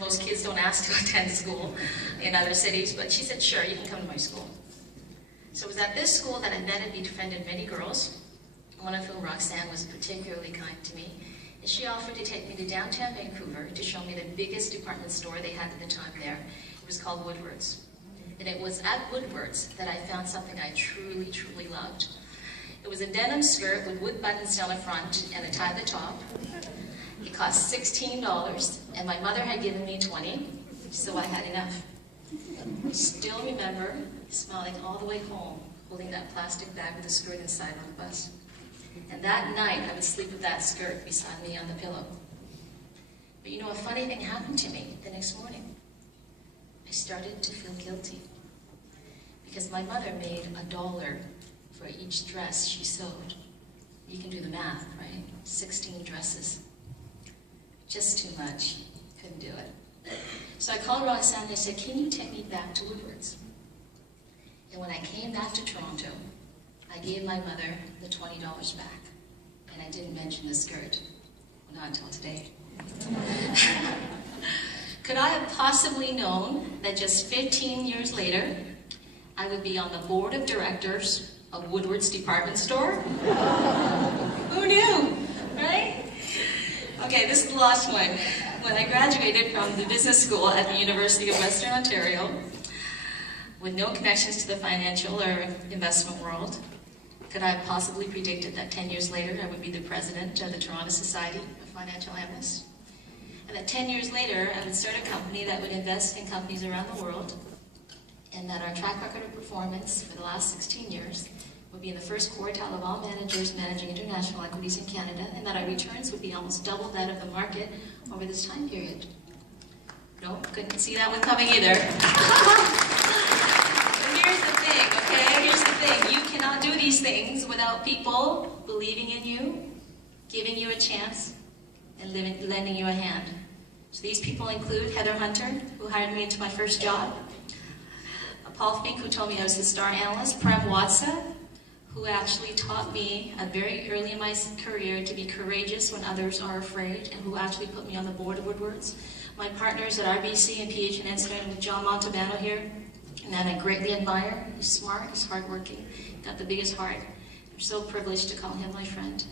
most kids don't ask to attend school in other cities, but she said, sure, you can come to my school. So it was at this school that I met and befriended many girls, one of whom, Roxanne, was particularly kind to me. And she offered to take me to downtown Vancouver to show me the biggest department store they had at the time there. It was called Woodward's. And it was at Woodward's that I found something I truly, truly loved. It was a denim skirt with wood buttons down the front and a tie at the top. It cost $16, and my mother had given me $20, so I had enough. I still remember smiling all the way home, holding that plastic bag with a skirt inside on the bus. And that night, I would sleep with that skirt beside me on the pillow. But you know, a funny thing happened to me the next morning. I started to feel guilty because my mother made $1 for each dress she sewed. You can do the math, right? 16 dresses. Just too much. Couldn't do it. So I called Roxanne and I said, can you take me back to Woodward's? And when I came back to Toronto, I gave my mother the $20 back. And I didn't mention the skirt. Well, not until today. Could I have possibly known that just 15 years later, I would be on the board of directors of Woodward's department store? Who knew, right? Okay, this is the last one. When I graduated from the business school at the University of Western Ontario, with no connections to the financial or investment world, could I have possibly predicted that 10 years later I would be the president of the Toronto Society of Financial Analysts? And that 10 years later I would start a company that would invest in companies around the world, and that our track record of performance for the last 16 years would be in the first quartile of all managers managing international equities in Canada, and that our returns would be almost double that of the market over this time period. No, couldn't see that one coming either. But here's the thing, okay? Here's the thing. You cannot do these things without people believing in you, giving you a chance, and lending you a hand. So these people include Heather Hunter, who hired me into my first job, Paul Fink, who told me I was the star analyst, Prem Watsa, who actually taught me very early in my career to be courageous when others are afraid, and who actually put me on the board of Woodward's. My partners at RBC and PH&N, starting with John Montalbano here, and that I greatly admire. He's smart, he's hardworking, got the biggest heart. I'm so privileged to call him my friend.